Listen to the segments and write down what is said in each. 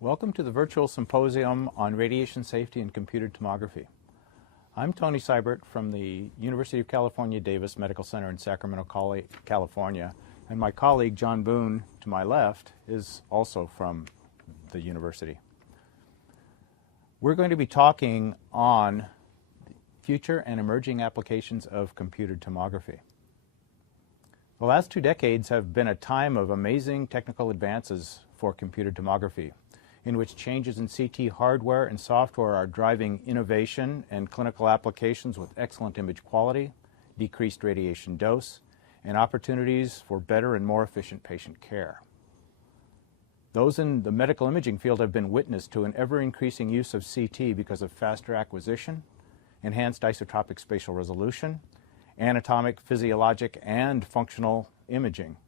Welcome to the Virtual Symposium on Radiation Safety and Computed Tomography. I'm Tony Seibert from the University of California, Davis Medical Center in Sacramento, California, and my colleague John Boone, to my left, is also from the university. We're going to be talking on future and emerging applications of computed tomography. The last 2 decades have been a time of amazing technical advances for computed tomography, in which changes in CT hardware and software are driving innovation and clinical applications with excellent image quality, decreased radiation dose, and opportunities for better and more efficient patient care. Those in the medical imaging field have been witness to an ever-increasing use of CT because of faster acquisition, enhanced isotopic spatial resolution, anatomic, physiologic, and functional imaging,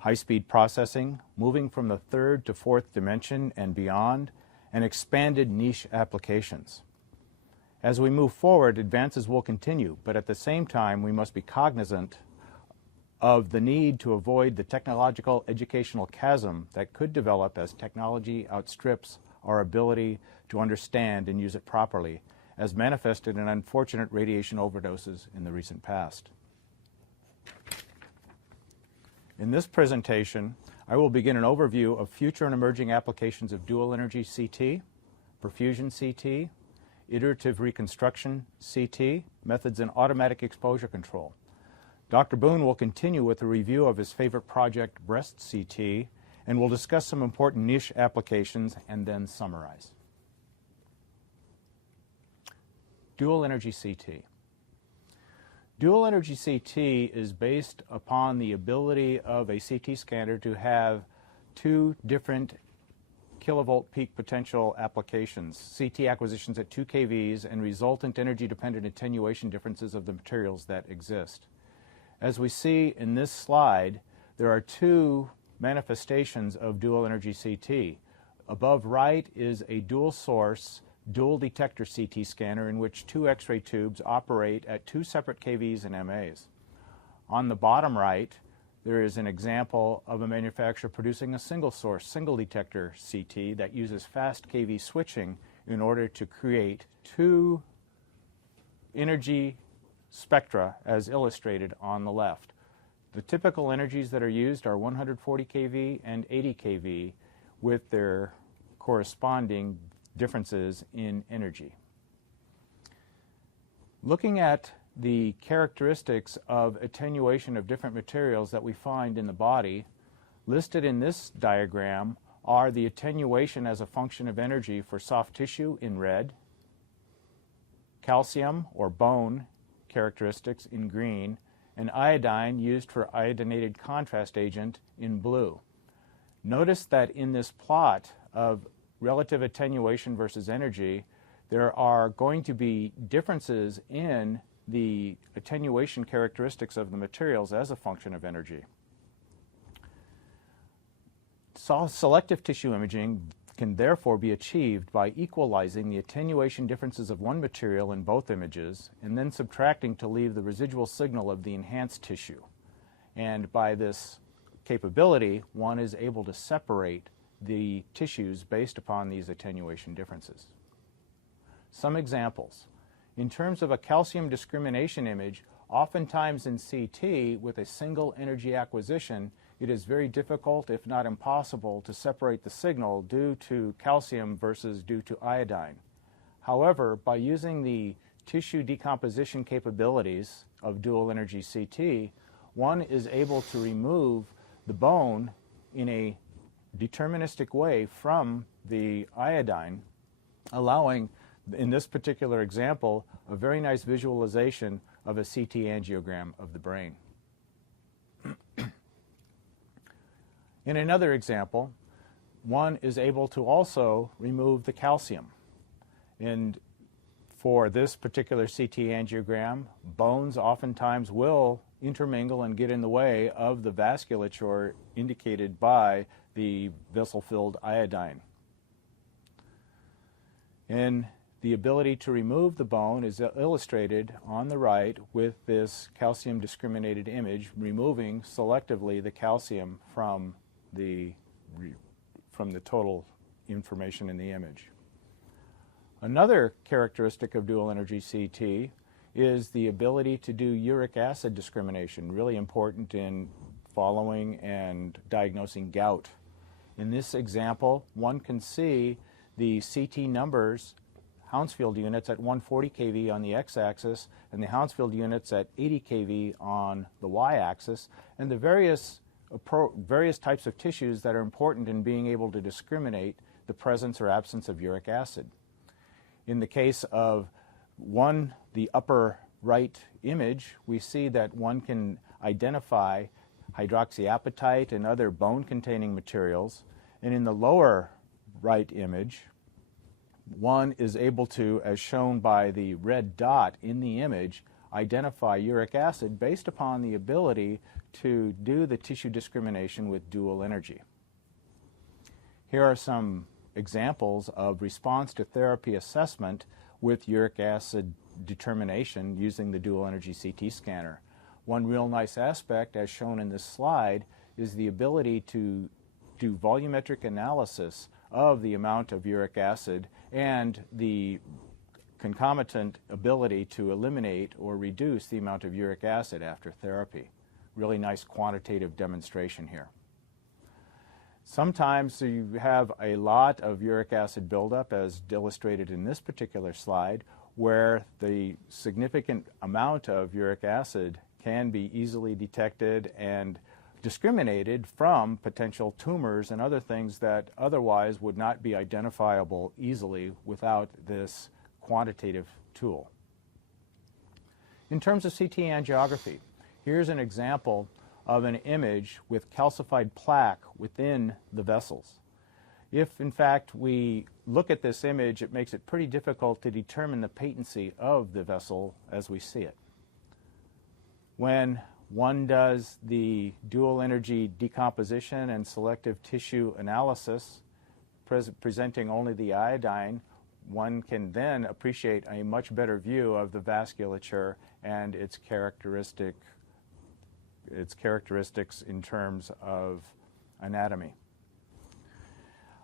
high-speed processing, moving from the 3rd to 4th dimension and beyond, and expanded niche applications. As we move forward, advances will continue, but at the same time, we must be cognizant of the need to avoid the technological educational chasm that could develop as technology outstrips our ability to understand and use it properly, as manifested in unfortunate radiation overdoses in the recent past. In this presentation, I will begin an overview of future and emerging applications of dual energy CT, perfusion CT, iterative reconstruction CT, methods in automatic exposure control. Dr. Boone will continue with a review of his favorite project, breast CT, and will discuss some important niche applications and then summarize. Dual energy CT. Dual energy CT is based upon the ability of a CT scanner to have 2 different kilovolt peak potential applications, CT acquisitions at 2 kVs, and resultant energy-dependent attenuation differences of the materials that exist. As we see in this slide, there are 2 manifestations of dual energy CT. Above right is a dual source, dual detector CT scanner in which 2 X-ray tubes operate at 2 separate kVs and MAs. On the bottom right, there is an example of a manufacturer producing a single source, single detector CT that uses fast kV switching in order to create 2 energy spectra as illustrated on the left. The typical energies that are used are 140 kV and 80 kV with their corresponding differences in energy. Looking at the characteristics of attenuation of different materials that we find in the body, listed in this diagram are the attenuation as a function of energy for soft tissue in red, calcium or bone characteristics in green, and iodine used for iodinated contrast agent in blue. Notice that in this plot of relative attenuation versus energy, there are going to be differences in the attenuation characteristics of the materials as a function of energy. Selective tissue imaging can therefore be achieved by equalizing the attenuation differences of one material in both images and then subtracting to leave the residual signal of the enhanced tissue. And by this capability, one is able to separate the tissues based upon these attenuation differences. Some examples. In terms of a calcium discrimination image, oftentimes in CT with a single energy acquisition, it is very difficult, if not impossible, to separate the signal due to calcium versus due to iodine. However, by using the tissue decomposition capabilities of dual energy CT, one is able to remove the bone in a deterministic way from the iodine, allowing, in this particular example, a very nice visualization of a CT angiogram of the brain. In another example, one is able to also remove the calcium. And for this particular CT angiogram, bones oftentimes will intermingle and get in the way of the vasculature indicated by the vessel-filled iodine. And the ability to remove the bone is illustrated on the right with this calcium discriminated image, removing selectively the calcium from the total information in the image. Another characteristic of dual energy CT is the ability to do uric acid discrimination, really important in following and diagnosing gout. In this example, one can see the CT numbers, Hounsfield units at 140 kV on the x-axis and the Hounsfield units at 80 kV on the y-axis, and the various types of tissues that are important in being able to discriminate the presence or absence of uric acid. In the case of the upper right image, we see that one can identify hydroxyapatite and other bone-containing materials, and in the lower right image, one is able to, as shown by the red dot in the image, identify uric acid based upon the ability to do the tissue discrimination with dual energy. Here are some examples of response to therapy assessment with uric acid determination using the dual energy CT scanner. One real nice aspect, as shown in this slide, is the ability to do volumetric analysis of the amount of uric acid and the concomitant ability to eliminate or reduce the amount of uric acid after therapy. Really nice quantitative demonstration here. Sometimes you have a lot of uric acid buildup, as illustrated in this particular slide, where the significant amount of uric acid can be easily detected and discriminated from potential tumors and other things that otherwise would not be identifiable easily without this quantitative tool. In terms of CT angiography, here's an example of an image with calcified plaque within the vessels. If, in fact, we look at this image, it makes it pretty difficult to determine the patency of the vessel as we see it. When one does the dual energy decomposition and selective tissue analysis, presenting only the iodine, one can then appreciate a much better view of the vasculature and its characteristics in terms of anatomy.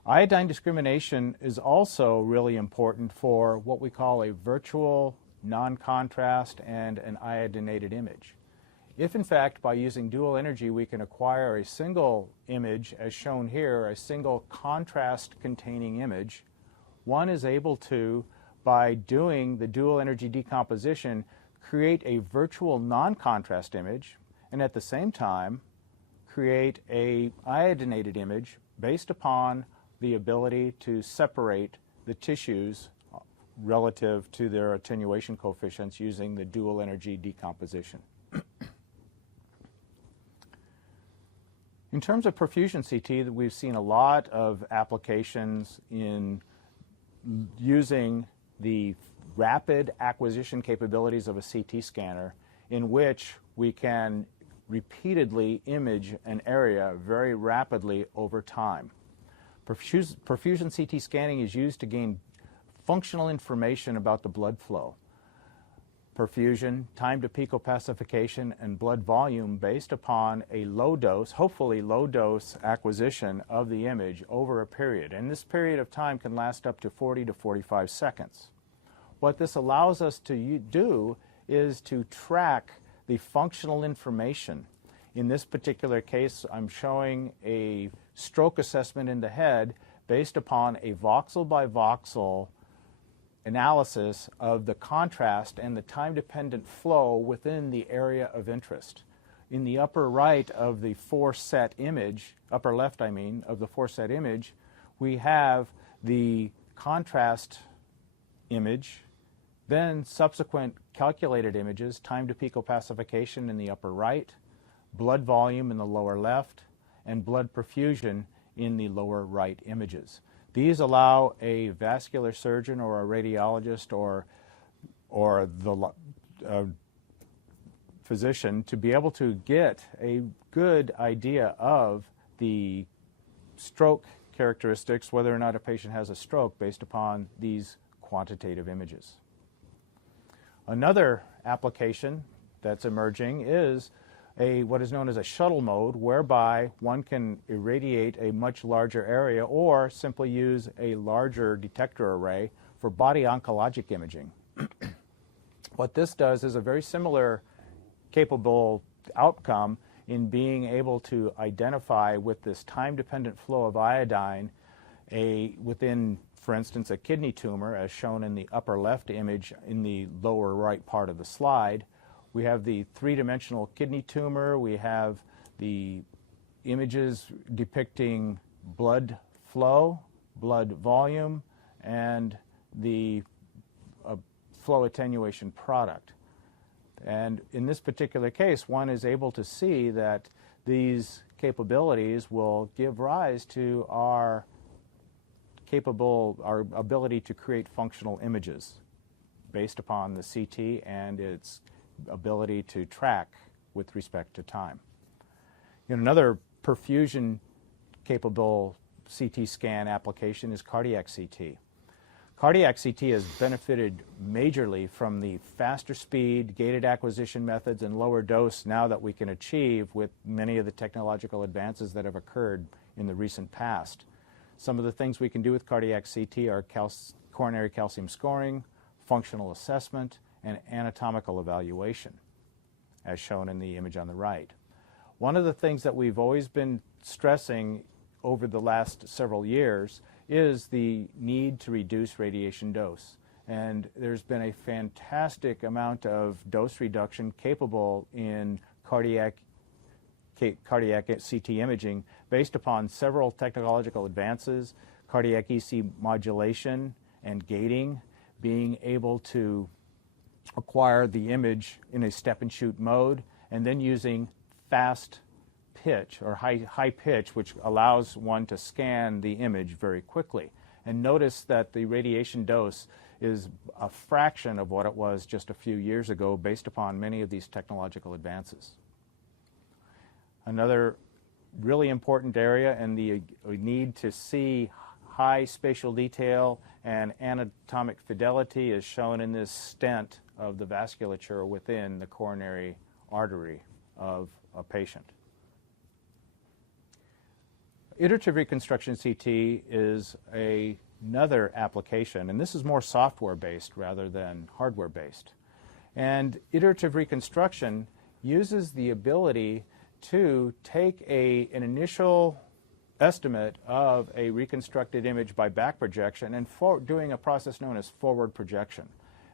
Iodine discrimination is also really important for what we call a virtual, non-contrast, and an iodinated image. If, in fact, by using dual energy we can acquire a single image, as shown here, a single contrast-containing image, one is able to, by doing the dual energy decomposition, create a virtual non-contrast image, and at the same time create an iodinated image based upon the ability to separate the tissues relative to their attenuation coefficients using the dual energy decomposition. In terms of perfusion CT, we've seen a lot of applications in using the rapid acquisition capabilities of a CT scanner, in which we can repeatedly image an area very rapidly over time. Perfusion CT scanning is used to gain functional information about the blood flow. Perfusion, time to picopacification, and blood volume based upon a low dose, hopefully low dose acquisition of the image over a period. And this period of time can last up to 40 to 45 seconds. What this allows us to do is to track the functional information. In this particular case, I'm showing a stroke assessment in the head based upon a voxel by voxel analysis of the contrast and the time-dependent flow within the area of interest. In the upper right of the four-set image, upper left I mean, of the four-set image, we have the contrast image, then subsequent calculated images, time to picopacification in the upper right, blood volume in the lower left, and blood perfusion in the lower right images. These allow a vascular surgeon or a radiologist or the physician to be able to get a good idea of the stroke characteristics, whether or not a patient has a stroke, based upon these quantitative images. Another application that's emerging is what is known as a shuttle mode, whereby one can irradiate a much larger area or simply use a larger detector array for body oncologic imaging. What this does is a very similar capable outcome in being able to identify with this time-dependent flow of iodine within, for instance, a kidney tumor, as shown in the upper left image in the lower right part of the slide. We have the three-dimensional kidney tumor. We have the images depicting blood flow, blood volume, and the flow attenuation product. And in this particular case, one is able to see that these capabilities will give rise to our ability to create functional images based upon the CT and its ability to track with respect to time. Another perfusion capable CT scan application is cardiac CT. Cardiac CT has benefited majorly from the faster speed, gated acquisition methods, and lower dose now that we can achieve with many of the technological advances that have occurred in the recent past. Some of the things we can do with cardiac CT are coronary calcium scoring, functional assessment, and anatomical evaluation, as shown in the image on the right. One of the things that we've always been stressing over the last several years is the need to reduce radiation dose. And there's been a fantastic amount of dose reduction capable in cardiac CT imaging based upon several technological advances, cardiac EC modulation and gating, being able to acquire the image in a step and shoot mode, and then using fast pitch or high pitch, which allows one to scan the image very quickly. And notice that the radiation dose is a fraction of what it was just a few years ago based upon many of these technological advances. Another really important area and the need to see high spatial detail and anatomic fidelity is shown in this stent of the vasculature within the coronary artery of a patient. Iterative reconstruction CT is another application, and this is more software-based rather than hardware-based. And iterative reconstruction uses the ability to take an initial estimate of a reconstructed image by back projection and doing a process known as forward projection.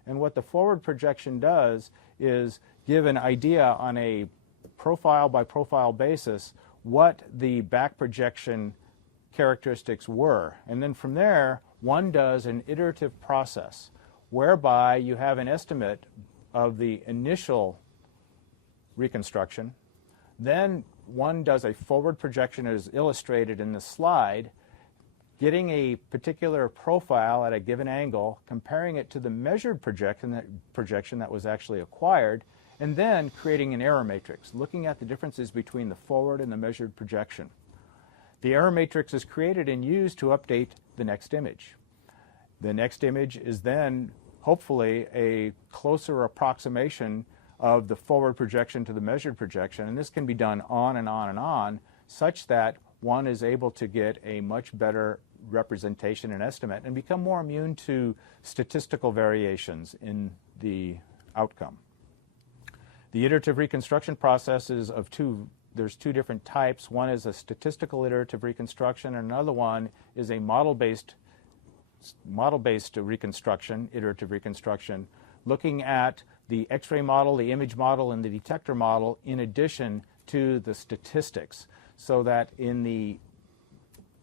And what the forward projection does is give an idea on a profile-by-profile basis what the back projection characteristics were. And then from there, one does an iterative process whereby you have an estimate of the initial reconstruction. Then one does a forward projection as illustrated in this slide, getting a particular profile at a given angle, comparing it to the measured projection that was actually acquired, and then creating an error matrix, looking at the differences between the forward and the measured projection. The error matrix is created and used to update the next image. The next image is then hopefully a closer approximation of the forward projection to the measured projection, and this can be done on and on and on, such that one is able to get a much better representation and estimate and become more immune to statistical variations in the outcome. The iterative reconstruction process is there's two different types. One is a statistical iterative reconstruction, and another one is a model-based reconstruction, iterative reconstruction, looking at the X-ray model, the image model, and the detector model in addition to the statistics, so that in the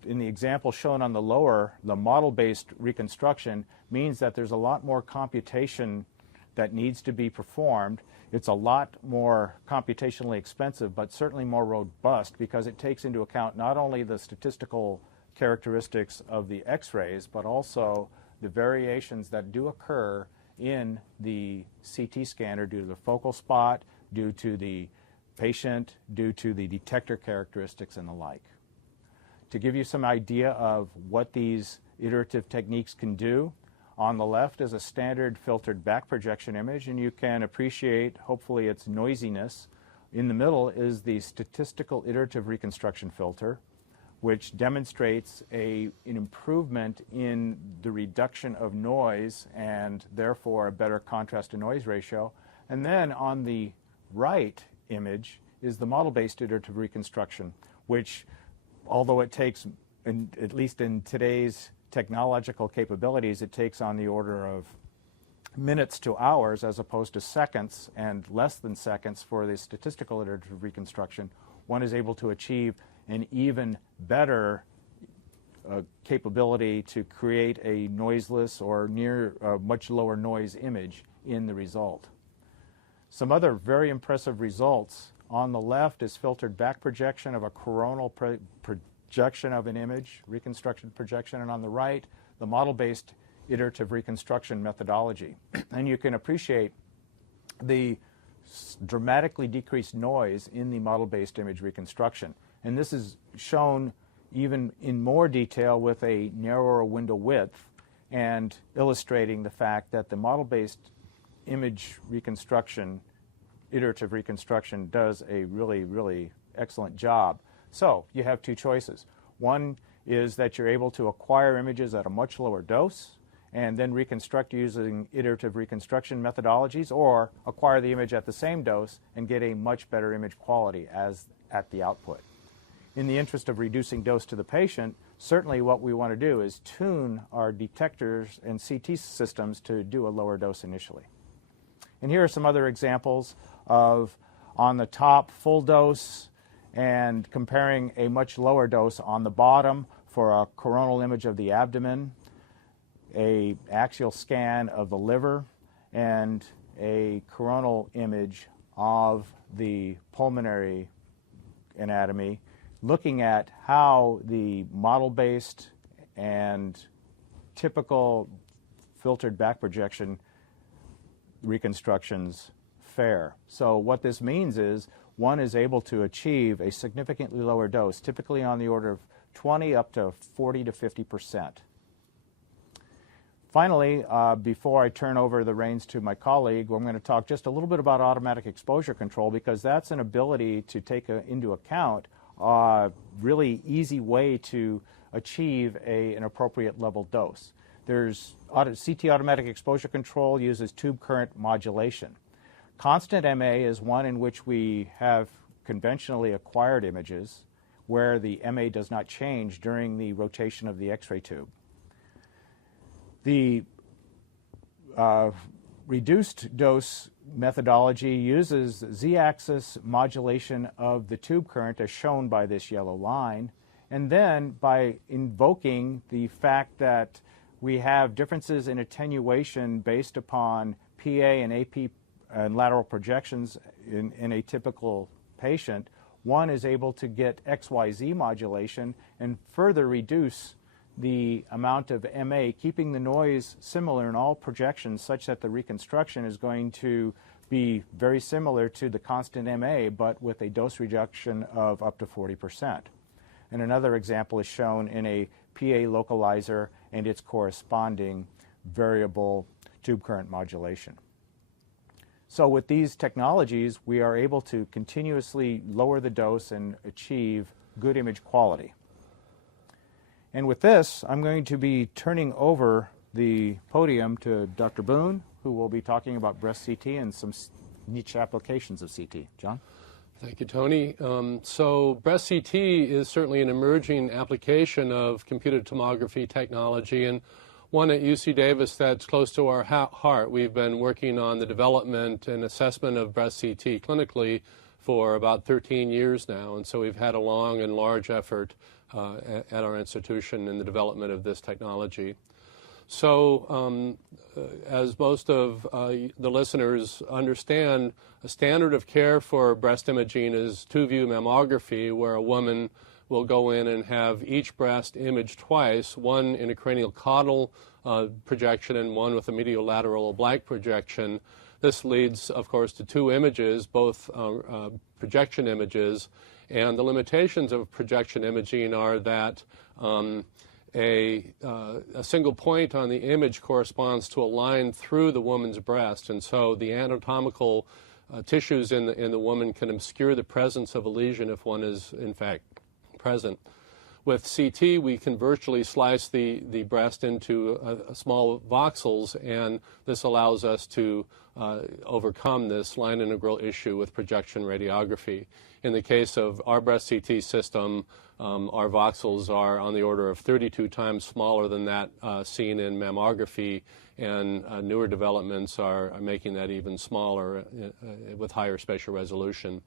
example shown on the lower, the model-based reconstruction means that there's a lot more computation that needs to be performed. It's a lot more computationally expensive, but certainly more robust because it takes into account not only the statistical characteristics of the X-rays, but also the variations that do occur in the CT scanner due to the focal spot, due to the patient, due to the detector characteristics and the like. To give you some idea of what these iterative techniques can do, on the left is a standard filtered back projection image, and you can appreciate, hopefully, its noisiness In the middle is the statistical iterative reconstruction filter, which demonstrates an improvement in the reduction of noise and therefore a better contrast to noise ratio. And then on the right image is the model-based iterative reconstruction, which, although it takes, at least in today's technological capabilities, it takes on the order of minutes to hours as opposed to seconds and less than seconds for the statistical iterative reconstruction. One is able to achieve an even better capability to create a noiseless or near much lower noise image in the result. Some other very impressive results. On the left is filtered back projection of a coronal projection of an image, reconstruction projection, and on the right, the model-based iterative reconstruction methodology. And you can appreciate the dramatically decreased noise in the model-based image reconstruction. And this is shown even in more detail with a narrower window width and illustrating the fact that the model-based image reconstruction, iterative reconstruction, does a really, really excellent job. So you have two choices. One is that you're able to acquire images at a much lower dose and then reconstruct using iterative reconstruction methodologies, or acquire the image at the same dose and get a much better image quality as at the output. In the interest of reducing dose to the patient, certainly what we want to do is tune our detectors and CT systems to do a lower dose initially. And here are some other examples of, on the top, full dose, and comparing a much lower dose on the bottom for a coronal image of the abdomen, a axial scan of the liver, and a coronal image of the pulmonary anatomy, looking at how the model-based and typical filtered back projection reconstructions fare. So what this means is one is able to achieve a significantly lower dose, typically on the order of 20 up to 40 to 50%. Finally, before I turn over the reins to my colleague, I'm going to talk just a little bit about automatic exposure control, because that's an ability to take into account a really easy way to achieve an appropriate level dose. There's CT automatic exposure control uses tube current modulation. Constant MA is one in which we have conventionally acquired images where the MA does not change during the rotation of the X-ray tube. The reduced dose methodology uses Z-axis modulation of the tube current as shown by this yellow line, and then by invoking the fact that we have differences in attenuation based upon PA and AP and lateral projections in a typical patient, one is able to get XYZ modulation and further reduce the amount of MA, keeping the noise similar in all projections such that the reconstruction is going to be very similar to the constant MA, but with a dose reduction of up to 40%. And another example is shown in a PA localizer and its corresponding variable tube current modulation. So with these technologies, we are able to continuously lower the dose and achieve good image quality. And with this, I'm going to be turning over the podium to Dr. Boone, who will be talking about breast CT and some niche applications of CT. John? Thank you, Tony. So breast CT is certainly an emerging application of computed tomography technology, and one at UC Davis that's close to our heart. We've been working on the development and assessment of breast CT clinically for about 13 years now, and so we've had a long and large effort at our institution in the development of this technology. So as most of the listeners understand, a standard of care for breast imaging is two-view mammography, where a woman will go in and have each breast imaged twice, one in a cranial caudal projection and one with a mediolateral oblique projection. This leads, of course, to two images, both projection images, and the limitations of projection imaging are that a single point on the image corresponds to a line through the woman's breast, and so the anatomical tissues in the woman can obscure the presence of a lesion if one is in fact present. With CT, we can virtually slice the breast into small voxels, and this allows us to overcome this line integral issue with projection radiography. In the case of our breast CT system, our voxels are on the order of 32 times smaller than that seen in mammography, and newer developments are making that even smaller with higher spatial resolution.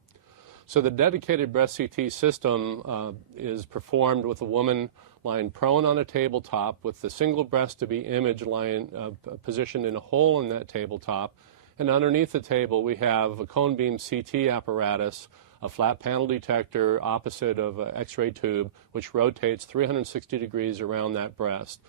So the dedicated breast CT system is performed with a woman lying prone on a tabletop with the single breast to be imaged positioned in a hole in that tabletop. And underneath the table we have a cone beam CT apparatus, a flat panel detector opposite of an X-ray tube, which rotates 360 degrees around that breast.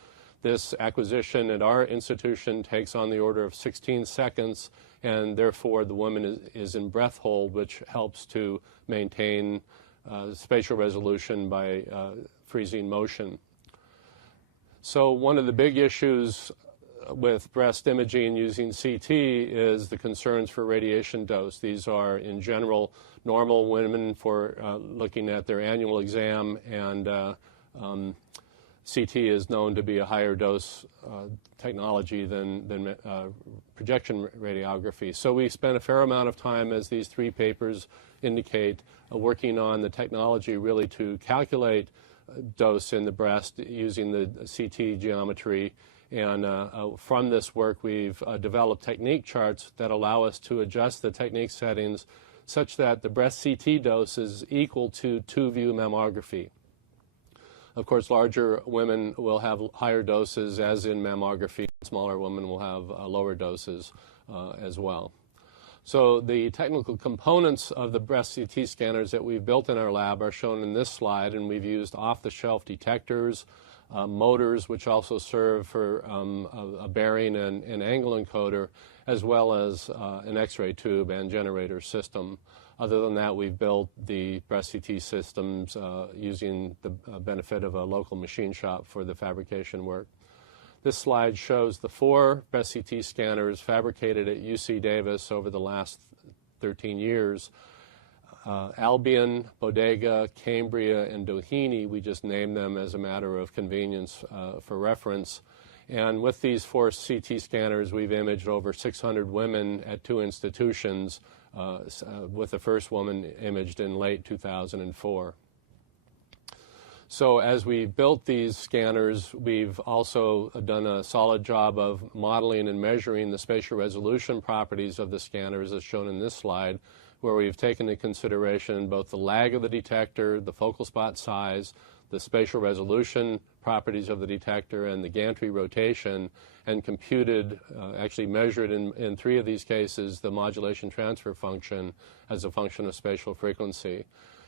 This acquisition at our institution takes on the order of 16 seconds, and therefore the woman is in breath hold, which helps to maintain spatial resolution by freezing motion. So one of the big issues with breast imaging using CT is the concerns for radiation dose. These are, in general, normal women for looking at their annual exam, and CT is known to be a higher dose technology than projection radiography. So we spent a fair amount of time, as these three papers indicate, working on the technology really to calculate dose in the breast using the CT geometry. And from this work, we've developed technique charts that allow us to adjust the technique settings such that the breast CT dose is equal to 2-view mammography. Of course, larger women will have higher doses, as in mammography. Smaller women will have lower doses as well. So the technical components of the breast CT scanners that we've built in our lab are shown in this slide, and we've used off-the-shelf detectors, motors, which also serve for a bearing and angle encoder, as well as an X-ray tube and generator system. Other than that, we've built the breast CT systems using the benefit of a local machine shop for the fabrication work. This slide shows the 4 breast CT scanners fabricated at UC Davis over the last 13 years. Albion, Bodega, Cambria, and Doheny, we just named them as a matter of convenience for reference. And with these 4 CT scanners, we've imaged over 600 women at 2 institutions, with the first woman imaged in late 2004. So as we built these scanners, we've also done a solid job of modeling and measuring the spatial resolution properties of the scanners, as shown in this slide, where we've taken into consideration both the lag of the detector, the focal spot size, the spatial resolution properties of the detector, and the gantry rotation, and computed, actually measured in 3 of these cases, the modulation transfer function as a function of spatial frequency.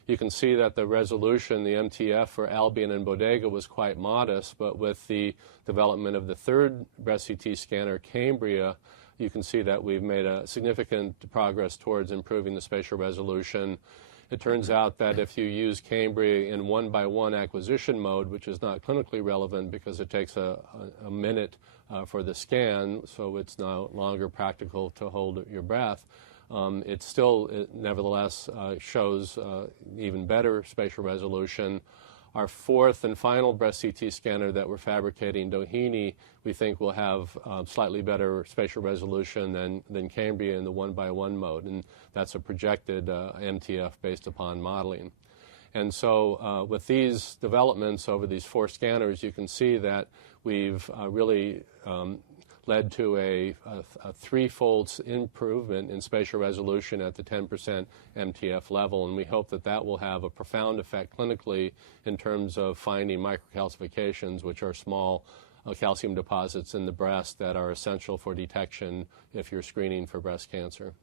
You can see that the resolution, the MTF for Albion and Bodega, was quite modest, but with the development of the 3rd breast CT scanner, Cambria, you can see that we've made a significant progress towards improving the spatial resolution. It turns out that if you use Cambria in 1-by-1 acquisition mode, which is not clinically relevant because it takes a minute for the scan, so it's no longer practical to hold your breath, it still nevertheless shows even better spatial resolution. Our 4th and final breast CT scanner that we're fabricating, Doheny, we think will have slightly better spatial resolution than Cambria in the 1-by-1 mode, and that's a projected MTF based upon modeling. And so with these developments over these 4 scanners, you can see that we've really led to a 3-fold improvement in spatial resolution at the 10% MTF level, and we hope that that will have a profound effect clinically in terms of finding microcalcifications, which are small calcium deposits in the breast that are essential for detection if you're screening for breast cancer.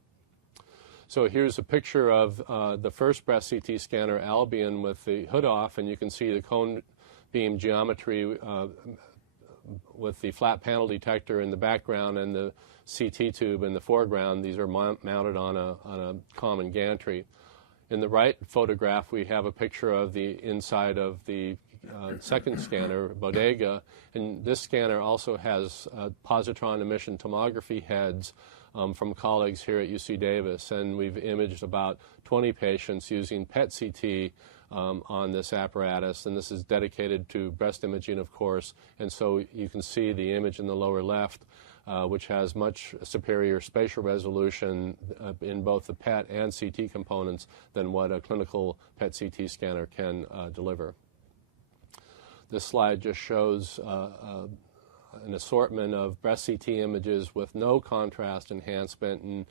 So here's a picture of the first breast CT scanner, Albion, with the hood off, and you can see the cone beam geometry with the flat panel detector in the background and the CT tube in the foreground. These are mounted on a common gantry. In the right photograph, we have a picture of the inside of the second scanner, Bodega, and this scanner also has positron emission tomography heads from colleagues here at UC Davis, and we've imaged about 20 patients using PET CT on this apparatus, and this is dedicated to breast imaging, of course, and so you can see the image in the lower left, which has much superior spatial resolution in both the PET and CT components than what a clinical PET CT scanner can deliver. This slide just shows an assortment of breast CT images with no contrast enhancement, and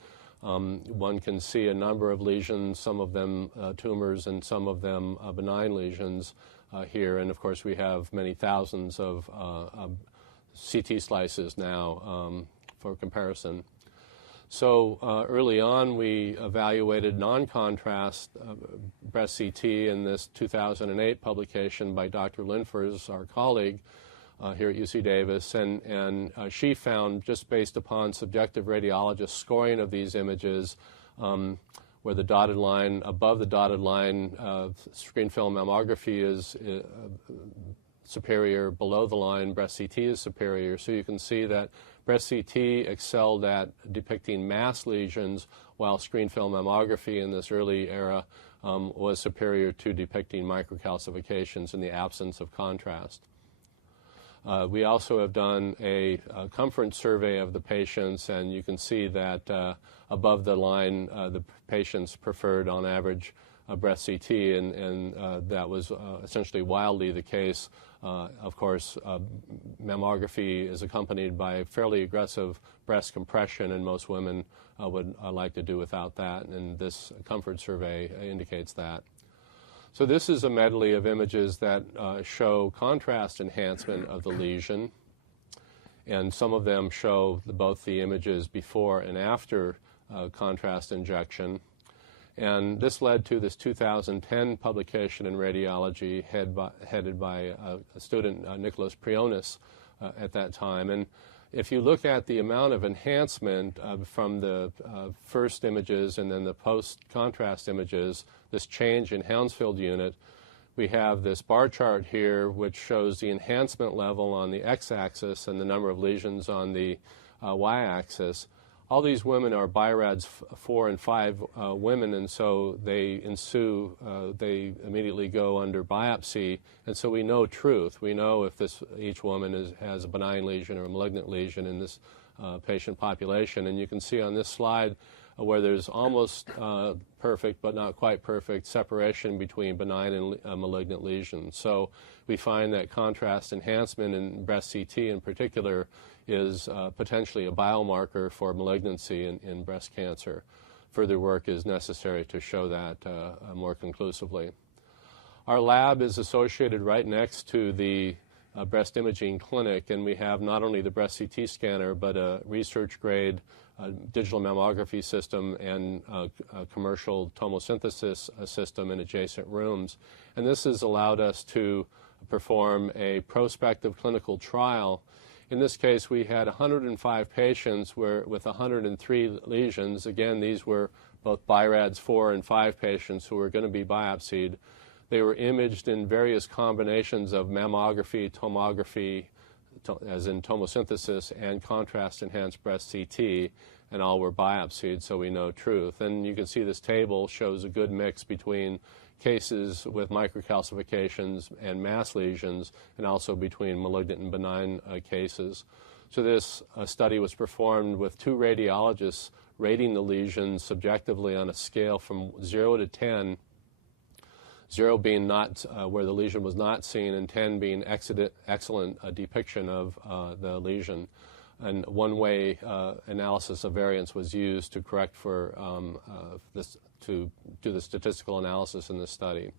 one can see a number of lesions, some of them tumors and some of them benign lesions here, and of course we have many thousands of CT slices now for comparison. So early on we evaluated non-contrast breast CT in this 2008 publication by Dr. Linfors, our colleague here at UC Davis, and she found, just based upon subjective radiologist scoring of these images, where the dotted line, above the dotted line, screen film mammography is superior, below the line breast CT is superior. So you can see that breast CT excelled at depicting mass lesions, while screen film mammography in this early era was superior to depicting microcalcifications in the absence of contrast. We also have done a comfort survey of the patients, and you can see that above the line the patients preferred on average breast CT, and that was essentially wildly the case. Of course, mammography is accompanied by fairly aggressive breast compression, and most women would like to do without that, and this comfort survey indicates that. So this is a medley of images that show contrast enhancement of the lesion, and some of them show both the images before and after contrast injection. And this led to this 2010 publication in Radiology headed by a student, Nicholas Prionis, at that time. And if you look at the amount of enhancement from the first images and then the post-contrast images, this change in Hounsfield unit, we have this bar chart here which shows the enhancement level on the x-axis and the number of lesions on the y-axis. All these women are BI-RADS 4 and 5 women, and so they immediately go under biopsy, and so we know truth. We know if each woman has a benign lesion or a malignant lesion in this patient population, and you can see on this slide where there's almost perfect but not quite perfect separation between benign and malignant lesions. So we find that contrast enhancement in breast CT in particular is potentially a biomarker for malignancy in breast cancer. Further work is necessary to show that more conclusively. Our lab is associated right next to the breast imaging clinic, and we have not only the breast CT scanner but a research grade digital mammography system and a commercial tomosynthesis system in adjacent rooms. And this has allowed us to perform a prospective clinical trial. In this case, we had 105 patients with 103 lesions. Again, these were both BI-RADS 4 and 5 patients who were going to be biopsied. They were imaged in various combinations of mammography, tomography, as in tomosynthesis, and contrast-enhanced breast CT, and all were biopsied, so we know truth. And you can see this table shows a good mix between cases with microcalcifications and mass lesions, and also between malignant and benign cases. So this study was performed with 2 radiologists rating the lesions subjectively on a scale from 0 to 10, 0 being not where the lesion was not seen, and 10 being excellent depiction of the lesion. And one-way analysis of variance was used to correct for to do the statistical analysis in this study.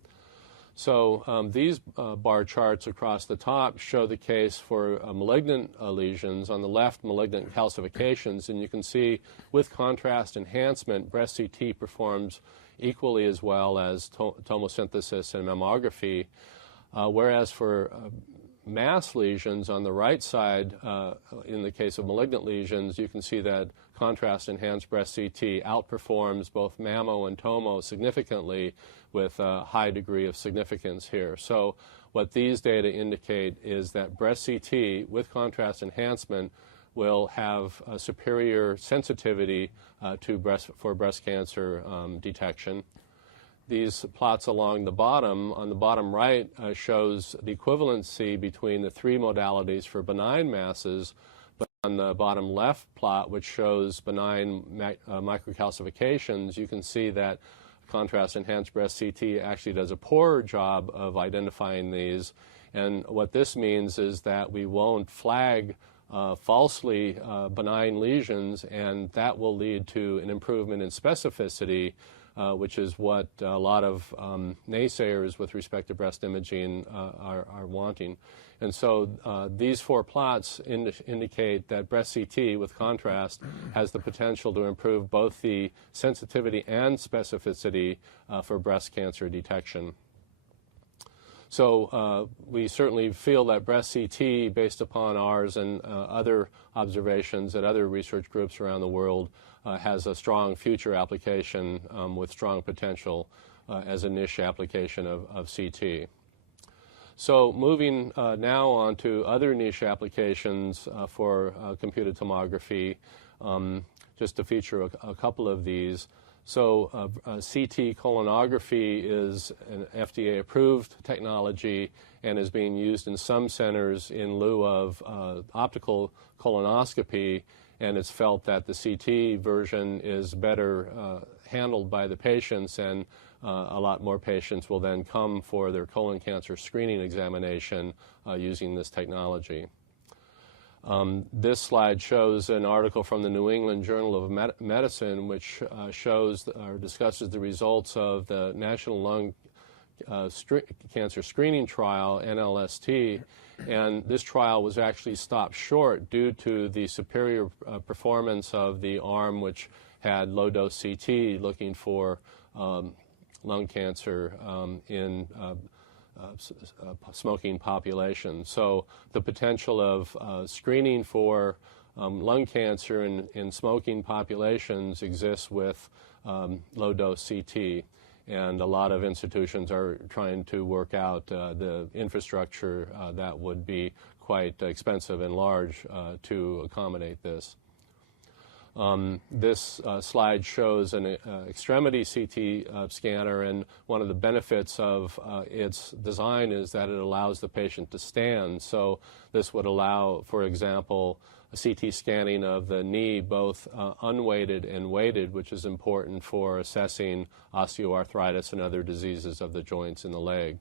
So these bar charts across the top show the case for malignant lesions. On the left, malignant calcifications, and you can see with contrast enhancement, breast CT performs equally as well as tomosynthesis and mammography, whereas for mass lesions on the right side, in the case of malignant lesions, you can see that contrast-enhanced breast CT outperforms both mammo and tomo significantly with a high degree of significance here. So what these data indicate is that breast CT with contrast enhancement will have a superior sensitivity for breast cancer detection. These plots along the bottom, on the bottom right, shows the equivalency between the three modalities for benign masses, but on the bottom left plot, which shows benign microcalcifications, you can see that contrast-enhanced breast CT actually does a poorer job of identifying these. And what this means is that we won't flag falsely benign lesions, and that will lead to an improvement in specificity, which is what a lot of naysayers with respect to breast imaging are wanting. And so these four plots indicate that breast CT with contrast has the potential to improve both the sensitivity and specificity for breast cancer detection. So we certainly feel that breast CT, based upon ours and other observations at other research groups around the world, has a strong future application with strong potential as a niche application of CT. So moving now on to other niche applications for computed tomography, just to feature a couple of these. So CT colonography is an FDA-approved technology and is being used in some centers in lieu of optical colonoscopy, and it's felt that the CT version is better handled by the patients, and a lot more patients will then come for their colon cancer screening examination using this technology. This slide shows an article from the New England Journal of Medicine, which shows or discusses the results of the National Lung Cancer Screening Trial, NLST, and this trial was actually stopped short due to the superior performance of the arm which had low-dose CT looking for lung cancer in smoking population. So the potential of screening for lung cancer in smoking populations exists with low-dose CT, and a lot of institutions are trying to work out the infrastructure that would be quite expensive and large to accommodate this. This slide shows an extremity CT scanner, and one of the benefits of its design is that it allows the patient to stand. So this would allow, for example, a CT scanning of the knee, both unweighted and weighted, which is important for assessing osteoarthritis and other diseases of the joints in the leg.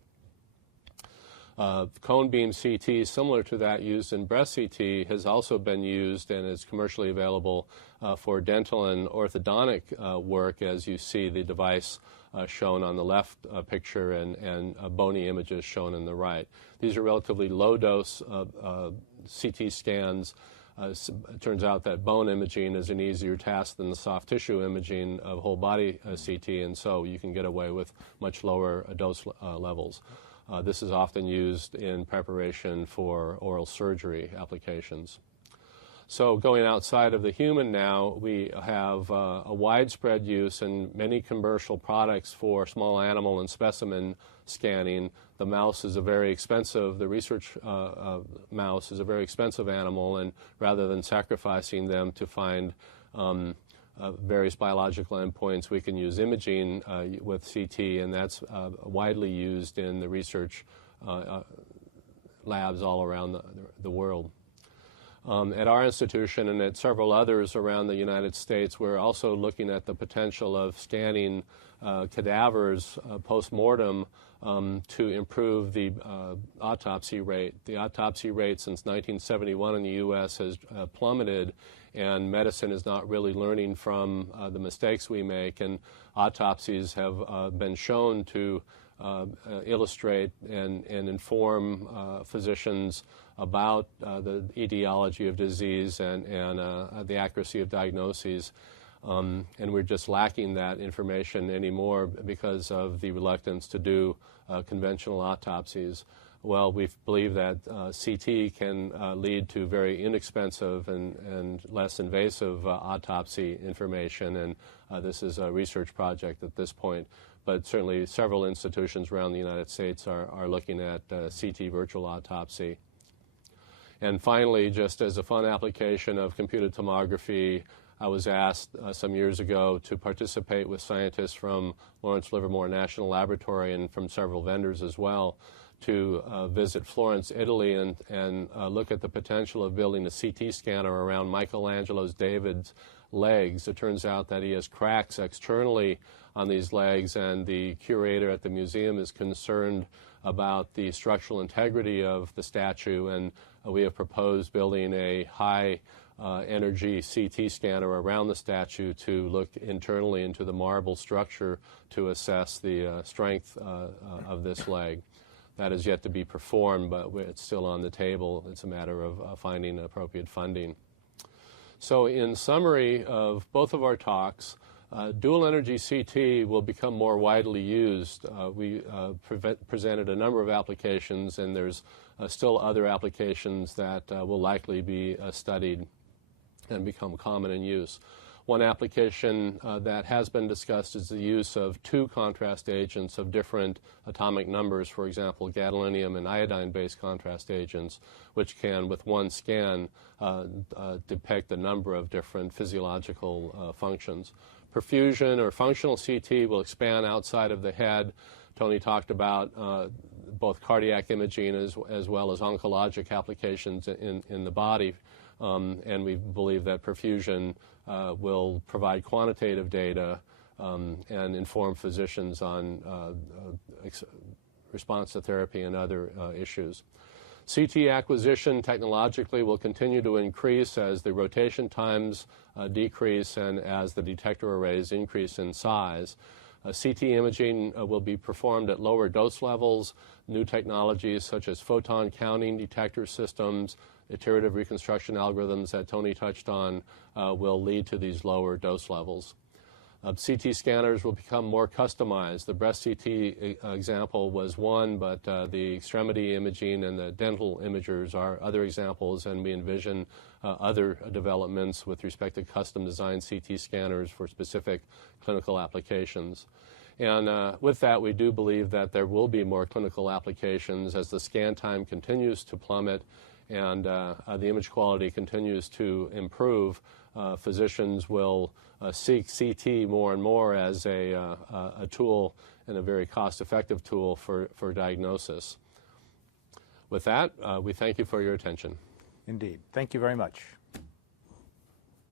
Cone beam CT, similar to that used in breast CT, has also been used and is commercially available for dental and orthodontic work, as you see the device shown on the left picture and bony images shown in the right. These are relatively low-dose CT scans. It turns out that bone imaging is an easier task than the soft tissue imaging of whole body CT, and so you can get away with much lower dose levels. This is often used in preparation for oral surgery applications. So going outside of the human now, we have a widespread use in many commercial products for small animal and specimen scanning. The mouse is a very expensive, the research mouse is a very expensive animal, and rather than sacrificing them to find various biological endpoints, we can use imaging with CT, and that's widely used in the research labs all around the world. At our institution and at several others around the United States, we're also looking at the potential of scanning cadavers post-mortem to improve the autopsy rate. The autopsy rate since 1971 in the U.S. has plummeted, and medicine is not really learning from the mistakes we make, and autopsies have been shown to illustrate and inform physicians about the etiology of disease and the accuracy of diagnoses. And we're just lacking that information anymore because of the reluctance to do conventional autopsies. well, we believe that CT can lead to very inexpensive and less invasive autopsy information, and this is a research project at this point. But certainly several institutions around the United States are looking at CT virtual autopsy. And finally, just as a fun application of computed tomography, I was asked some years ago to participate with scientists from Lawrence Livermore National Laboratory and from several vendors as well to visit Florence, Italy, and look at the potential of building a CT scanner around Michelangelo's David's legs. It turns out that he has cracks externally on these legs, and the curator at the museum is concerned about the structural integrity of the statue, and we have proposed building a high energy CT scanner around the statue to look internally into the marble structure to assess the strength of this leg. That is yet to be performed, but it's still on the table. It's a matter of finding appropriate funding. So in summary of both of our talks, dual energy CT will become more widely used. We presented a number of applications, and there's still other applications that will likely be studied and become common in use. One application that has been discussed is the use of two contrast agents of different atomic numbers, for example, gadolinium and iodine-based contrast agents, which can, with one scan, depict a number of different physiological functions. Perfusion or functional CT will expand outside of the head. Tony talked about both cardiac imaging as well as oncologic applications in the body, and we believe that perfusion will provide quantitative data and inform physicians on response to therapy and other issues. CT acquisition technologically will continue to increase as the rotation times decrease and as the detector arrays increase in size. CT imaging will be performed at lower dose levels. New technologies such as photon counting detector systems, iterative reconstruction algorithms that Tony touched on will lead to these lower dose levels. CT scanners will become more customized. The breast CT example was one, but the extremity imaging and the dental imagers are other examples, and we envision other developments with respect to custom designed CT scanners for specific clinical applications. And with that, we do believe that there will be more clinical applications as the scan time continues to plummet and the image quality continues to improve. Physicians will seek CT more and more as a tool and a very cost-effective tool for diagnosis. With that, we thank you for your attention. Indeed. Thank you very much.